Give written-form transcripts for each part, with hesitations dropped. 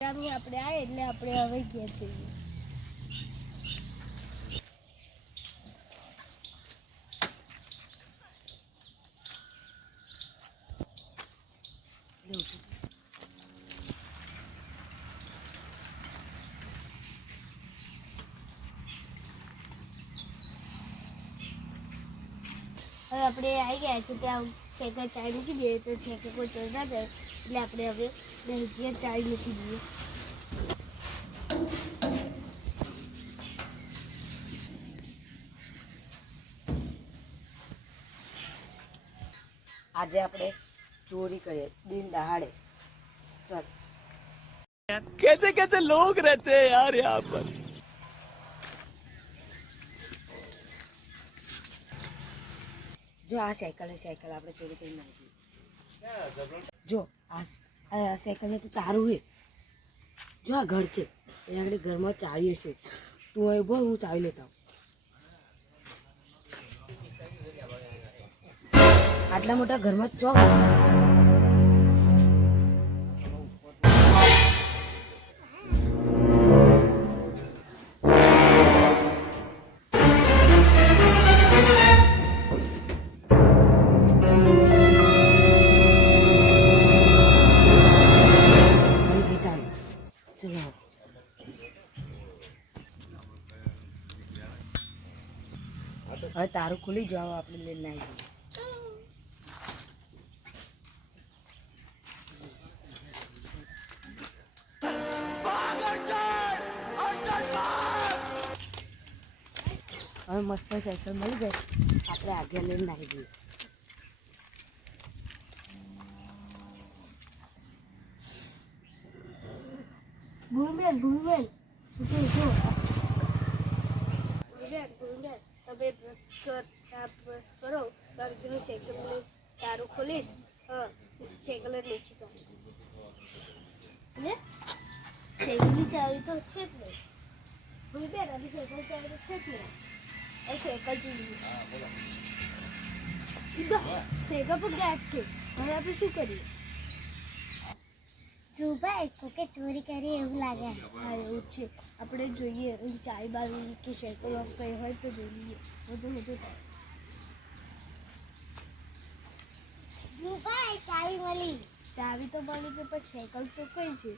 ગામની આપણે આવે એટલે આપણે હવે ઘેર જઈએ. હવે આપણે આવી ગયા છે ત્યાં સાયકલ ચાવી મૂકી દઈએ તો સાયકલ કોઈ ચોરી ના જાય એટલે આપણે હવે દરજીએ ચાવી મૂકી દઈએ. આજે આપણે ચોરી કરીએ દિન દહાડે. ચલ कैसे कैसे लोग रहते हैं यार यहाँ पर. જો આ સાયકલ આપણે ચોરી કરી નાખી. જો આ સાયકલ તો તારું છે. જો આ ઘર છે એના આગળ ઘરમાં ચાવી હશે. તું અહીં બોલ, હું ચાવી લેતા આવું. આટલા મોટા ઘરમાં ચો હવે તારું ખુલી જાવ, આપણે લઈને આવી જઈએ. હવે મસ્ત સાયકલ મળી જાય, આપણે આગળ લઈને આવી જઈએ. ભૂલબેન તમે બ્રશ કરો બાજુનું સાયકલને તારું ખોલી સાયકલ નીચે કાઢ. સાયકલની ચાવી તો છે જ નહીં. ભૂલબેન અને સાયકલ ચાવી તો છે જ નહીં. હવે સાયકલ જોઈએ. સાયકલ પણ ગાયબ છે. હવે આપણે શું કરીએ? ધ્રુવભાઈ કોકે ચોરી કરી એવું લાગે. હા એવું છે. આપણે જોઈએ ચાવી બાવી કે સાયકલ કંઈ હોય તો જોઈએ. બધું ધ્રુવભાઈ ચાવી મળી. ચાવી તો મળી કે પણ સાયકલ તો કઈ છે?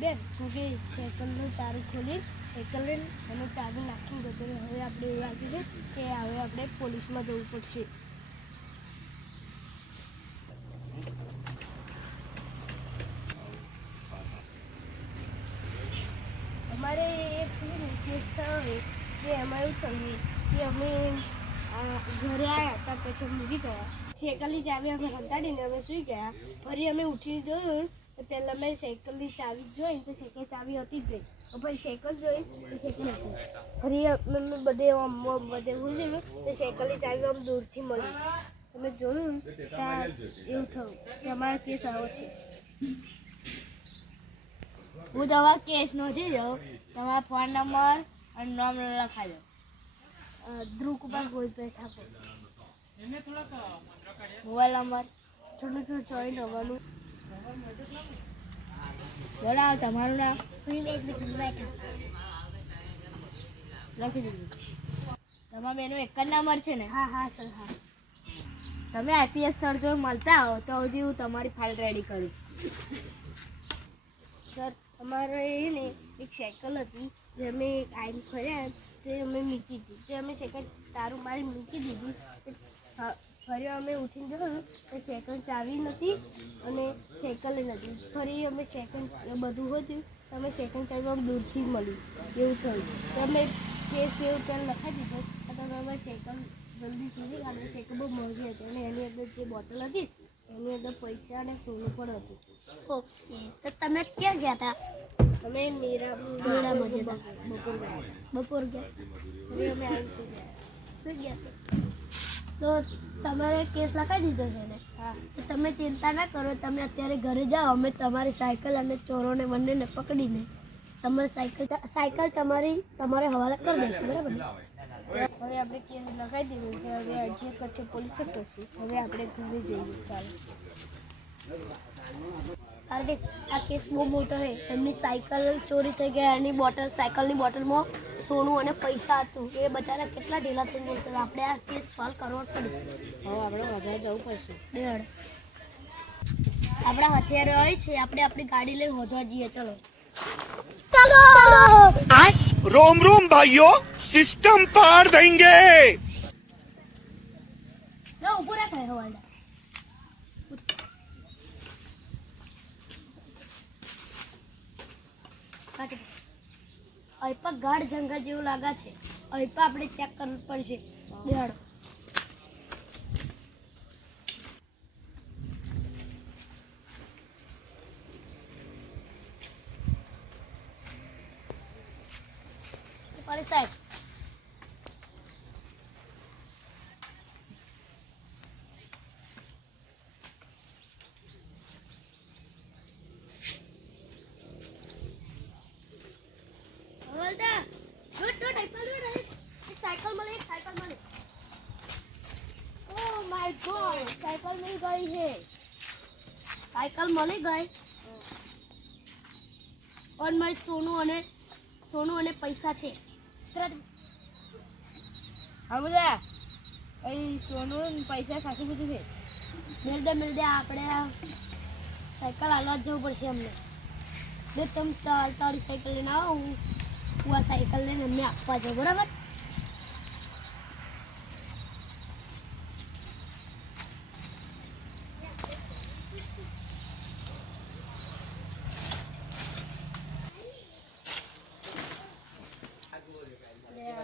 બેન તું કે સાયકલનું તારું ખોલી સાયકલ લઈને અને ચાવી નાખીને જતો રહે. હવે આપણે એવું લાગે છે કે હવે આપણે પોલીસમાં જવું પડશે. અમારે એક કેસ થયો કે એમાં એવું થયું કે અમે ઘરે આવ્યા હતા પછી મૂકી ગયા. સાયકલની ચાવી અમે હંતાડીને અમે સૂઈ ગયા. ફરી અમે ઉઠી જોયું તો પહેલાં મેં સાયકલની ચાવી જોઈ તો સાયકલ ચાવી હતી જ નહીં. પછી સાયકલ જોઈ તો સાયકલ હતી. ફરી અમે બધે ભૂલ્યું તો સાયકલની ચાવી આમ દૂરથી મળી. અમે જોયું ત્યાં એવું થયું કે અમારો કેસ આવો છે. હું તમારો કેસ નોંધી દઉં. તમારા ફોન નંબર અને નામ લખાઈ દો. ધ્રુવકુમાર ગોલભાઈ ઠાકોર. મોબાઈલ નંબર 9494 બોલાવો. તમારું નામ લખી દીધું. તમારા બેનો એક જ નંબર છે ને? હા સર હા. તમે આઈપીએસ સર જો મળતા હો તો હજી હું તમારી ફાઇલ રેડી કરું. સર અમારે એ ને એક સાયકલ હતી જે અમે આઈન ફર્યા તે અમે મૂકી હતી. તે અમે સાયકલ તારું મારી મૂકી દીધી. ફરી અમે ઉઠીને જોયું તો સાયકલ ચાવી નથી અને સાયકલ નથી. ફરી અમે સાયકલ બધું હતું તો અમે સાયકલ ચાવી આમ દૂરથી મળ્યું એવું થયું. તો અમે કેસ એવું ત્યાં લખાઈ દીધો. તો અમે સાયકલ જલ્દી સુધી અને સાયકલ બહુ મોંઘી હતી અને એની અંદર જે બોટલ હતી એની અંદર પૈસા અને સોનું પણ હતું. ઓકે, તો તમે ક્યાં ગયા હતા? અમે મેળામાં જતા. બપોર ગયા. હવે અમે આવીશું શું ગયા? તો તમારે કેસ લખાઈ દીધો છે ને? હા. તો તમે ચિંતા ના કરો. તમે અત્યારે ઘરે જાઓ. અમે તમારી સાયકલ અને ચોરોને બંનેને પકડીને તમારી સાયકલ તમારે હવાલે કરી દઈશું. બરાબર? હવે આપણે કેસ લખાઈ દીધું છે. હવે અરજી કરશે પોલીસે કરશે. હવે આપણે ઘરે જઈએ. ચાલો. હાર્દિક આ કેસ બહુ મોટો છે. એમની સાયકલ ચોરી થઈ ગઈ, એની સાયકલની બોટલમાં સોનું અને પૈસા હતું. એ બચારા કેટલા ઢીલા થઈને બોલતા હતા. આપણે આ કેસ સોલ્વ કરવો જ પડશે. હવે આપણે વધારે જવું પડશે. ડેડ આપણા હથિયાર હોય છે, આપણે આપણી ગાડી લઈને હોધવા જઈએ. ચલો रोम रोम भाइयों, सिस्टम पार देंगे. લો ઊભો રાખ ભાઈ હવાલદાર. અહીં પર ગાઢ જંગલ જેવું લાગે છે. અહીં પર આપણે ચેક કરવું પડશે. દેહાડો મારી સાહેબ હવાલદાર એક સાયકલ મળે. ઓ માય ગોડ, સાયકલ મળી ગઈ છે. સાયકલ મળી ગઈ અને મારી સોનું અને પૈસા છે. તરત હા બધા અહીં સોનું ને પૈસા ખાસું બધું છે. મેળ દે આપણે આ સાયકલ હાલવા જ જવું પડશે અમને. બે તમે તારી સાયકલ લઈને આવો, હું આ સાયકલ લઈને અમને આપવા જાઉં. બરાબર?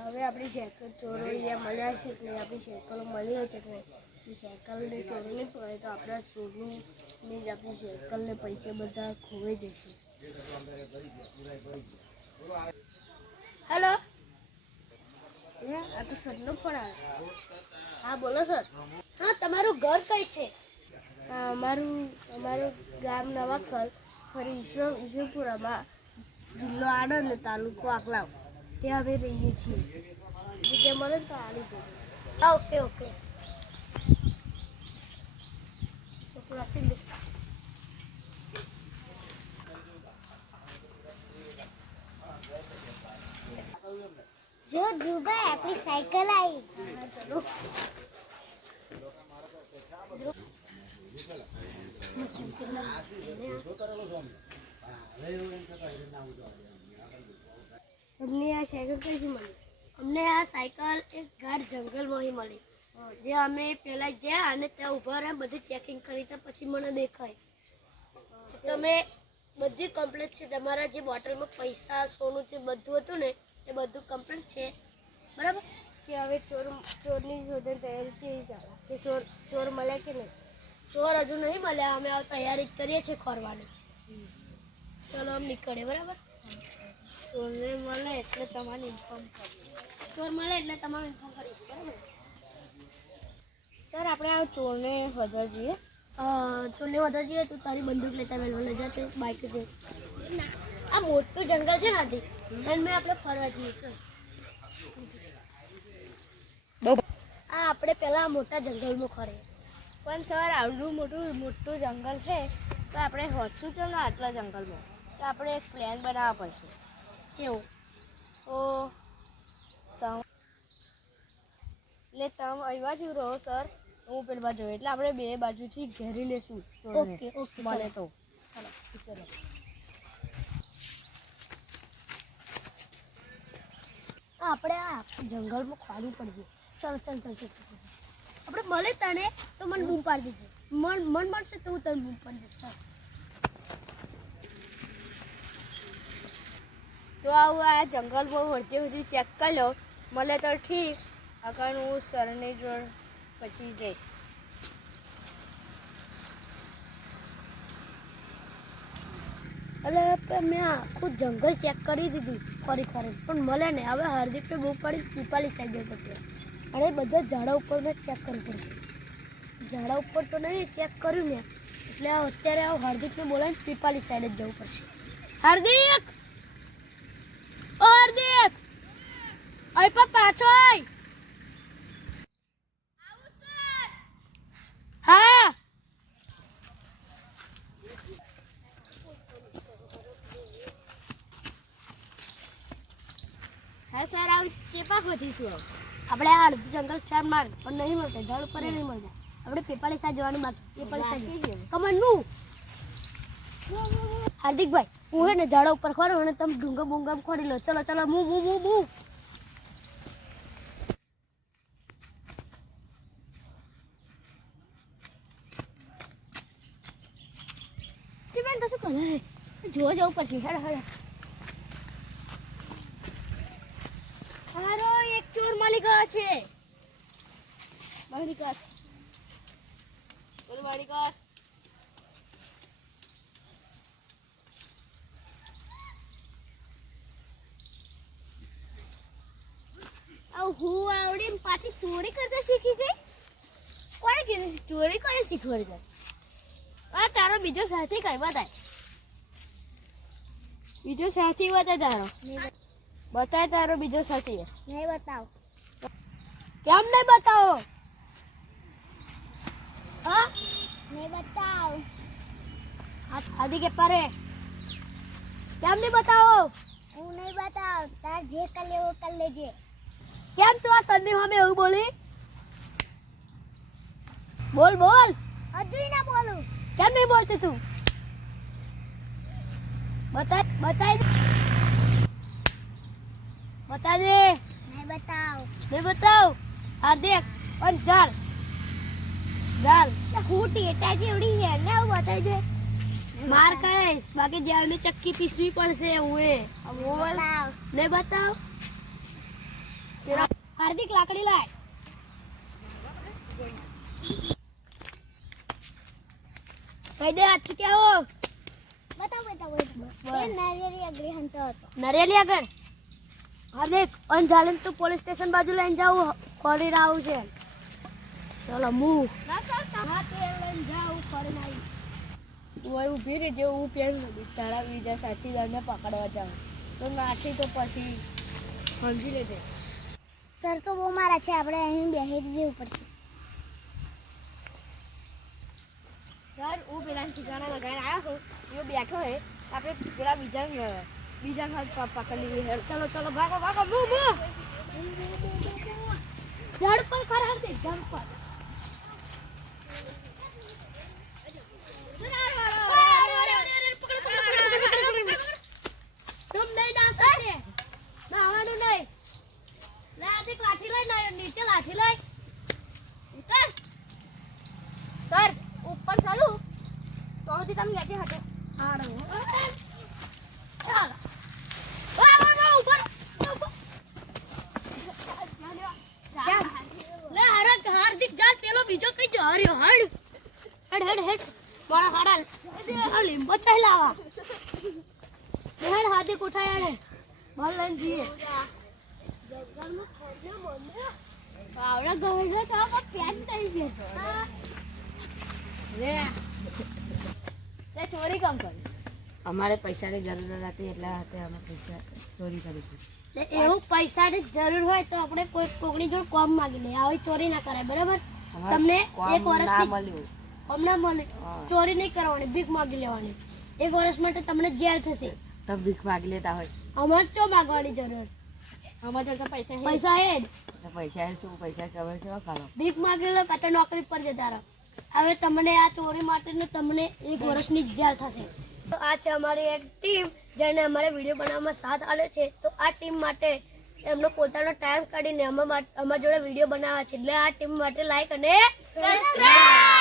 હવે આપણી સાયકલ ચોરોયા મળ્યા છે કે નહીં, આપણી સાયકલો મળી હશે કે નહીં. સાયકલને ચોરી નહીં પકડાય તો આપણા સોનું જ આપણી સાયકલને પૈસા બધા ખોવાઈ જશે. હેલો, આ તો સરનો ફોન આવે. હા બોલો સર. હા, તમારું ઘર કઈ છે? અમારું ગામ નવાખલ, ફરી ઈશ્વરપુરામાં, જિલ્લો આણંદ, તાલુકો આકલાવ. ત્યાં અમે રહીએ છીએ. જગ્યા મળે ને તો આવી જઈએ. ઓકે. જો જુભાઈ આપણી સાયકલ આવી. ચલો. તમને આ સાયકલ કઈથી મળી? અમને આ સાયકલ એક ગાઢ જંગલમાંથી મળી. જે અમે પહેલા ગયા અને ત્યાં ઊભા રહ્યા, બધી ચેકિંગ કરી તો પછી મને દેખાય. તમે બધી કમ્પ્લીટ છે. તમારા જે બોટલમાં પૈસા સોનું જે બધું હતું ને એ બધું કમ્પ્લીટ છે. બરાબર? કે હવે ચોરની શોધની તૈયારી કેવી ચાલે? કે ચોર મળ્યા કે નહીં? ચોર હજુ નહીં મળ્યા. અમે આ તૈયારી જ કરીએ છીએ ખોરવાની. ચલો આમ નીકળે. બરાબર? ચોરને મળે એટલે તમારે ઇન્ફોર્મ કરીએ. ચોર મળે એટલે તમારે ઇન્ફોર્મ કરીશું. બરાબર? સર આપણે આ ચોરને વધવા જઈએ. ચોરને વધારે જોઈએ તો તારી બંદૂક લેતા વહેલો લઈ જતે બાઇક દે. આ મોટું જંગલ છે ને આથી એમાં આપણે ફરવા જઈએ. ચલ આ આપણે પહેલા મોટા જંગલમાં ફરીએ. પણ સર આવડું મોટું જંગલ છે તો આપણે હોશું ચાલો આટલા જંગલમાં, તો આપણે એક પ્લાન બનાવવા પડશે. કેવું? તો એટલે તમે અહીં બાજુ રહો સર, હું પેલી બાજુ, એટલે આપણે બે બાજુથી ઘેરી લેશું. ઓકે મળે તો ચલો. આપણે આ જંગલમાં ખોલવું પડશે. ચાલ આપણે મળે તને તો મને બૂમ પાડી દેજે. મન મળશે તો હું તને બૂમ પાડી દઈશ. ચાલ. તો આવું આ જંગલ બહુ વળતી સુધી ચેક કરી લો, મળે તો ઠીક, અગર હું સરને જોડ પછી જઈશ. એટલે મેં આખું જંગલ ચેક કરી દીધું ફરી પણ મળે ને. હવે હાર્દિકને બહુ પડી પીપાલી સાઈડ જવું પડશે. અને બધા ઝાડા ઉપર મેં ચેક કરવું પડશે. ઝાડા ઉપર તો નહીં ચેક કર્યું ને, એટલે અત્યારે હાર્દિકને બોલાવીને પીપાલી સાઈડ જ જવું પડશે. હાર્દિક, ઓ હાર્દિક, અહીં પર પાછો આય. હા હા સર આવું ચેપા ખોતીશું આપણે આ અડધું જંગલ ચાર માર પણ નહીં મળતા ઝાડ ઉપર નહીં મળતા આપણે પેપાળી સાઈડ જવાનું બાકી પેપાળી સાઈડ કમન નું હાર્દિકભાઈ હું હે ને ઝાડ ઉપર ખોરો અને તમે ડુંગા બુંગા ખોરી લો ચલો ચલો મૂ ચીમેન તો શું કરે જોવા જવું પડશે હેડ હારો એક ચોર માલિક છે માલિક બોલ મારી કર હું આવડી પાછી ચોરી કરતા શીખી ગઈ કોણે કીધું ચોરી કરે શીખવાડી આ તારો બીજો સાથી કઈ બતાય બીજો સાથી બતાય તારો બતાય તારો બીજો સાથી નહીં બતાવ કેમ નહીં બતાવો હા નહીં બતાવ આદિ કે પારે કેમ નહીં બતાવો હું નહીં બતાવ તાર જે કર લેવો કર લેજે કેમ તું આ સંદેહમાં મેં એવું બોલી બોલ બોલ હજુ ના બોલું કેમ નહીં બોલતી તું બતા દે નહીં બતાવ હાર્દિક અને ચાલ હું ટેટા જેવડી છે ને હું બતાવી દે માર કહીશ બાકી જાવને ચક્કી પીસવી પડશે એવું બોલ નહીં બતાવ હાર્દિક લાકડી લાય કઈ દે હાથ ચૂક્યા હો બતાવ નરેલી આગળ હાર્દિક અંજાલીને તું પોલીસ સ્ટેશન બાજુ લઈને જાવું ફરી આવું છે ચલો મૂવ ના સર હા તે લઈને જાવું ફરી આવી તું અહીં ઊભી રહેજે હું પેન તારા બીજા સાથીદારને પકડવા જાઉં તો નાખી તો પછી સમજી લેજે સર તો બહુ મારા છે આપણે અહીં બેસી દેવું પડશે સર હું પેલા ઠીકાણા લગાવીને આવ્યો છું એ બેઠો હે આપણે પેલા બીજા હાથ પકડી લીધી હે ચલો ચલો ભાગો ભાગો મૂવ ઝાડ પર ખરા હતી ઝાડ પર तुम नहीं डाल सकते ना आवानू नहीं ले आते लाठी ले ना नीचे लाठी ले उतर सर ऊपर चलो तो होती तुम लेते हटे हां चल वाह ऊपर ले हरक हार्दिक जाल पेलो बीजो कई जा रह्यो हेड बड़ा हाड़ा લીંબો ચલાવા બેન હાર્દિક ઉઠાયા ને બોલ લઈને જઈએ આવડા ગહે તો આ પેન થઈ છે લે તે ચોરી કામ કરી અમારે પૈસાની જરૂર હતી એટલે હાથે અમે પૈસા ચોરી કરી હતી એવું પૈસાની જરૂર હોય તો આપણે કોઈ કોકની જોડે કોમ માંગી લઈએ આવી ચોરી ના કરાય બરાબર તમને એક વર્ષની મળ્યું હમણાં મળે ચોરી નહીં કરવાની ભીખ માંગી લેવાની 1 વર્ષ માટે તમને જેલ થશે તો ભીખ માગી લેતા હોય અમારે ચો માંગવાની જરૂર અમારે તો પૈસા પૈસા હે જ તો પૈસા શું પૈસા કમાય છે ખાલો ભીખ માંગી લો કાં તો નોકરી પર જતા રહો હવે તમને આ ચોરી માટે તમને 1 વર્ષની જેલ થશે તો આ છે અમારી એક ટીમ જેને અમારે વિડીયો બનાવવામાં સાથ આપ્યો છે તો આ ટીમ માટે એમનો પોતાનો ટાઈમ કાઢીને અમારા જોડે વિડીયો બનાવવા છે એટલે આ ટીમ માટે લાઈક અને સબસ્ક્રાઇબ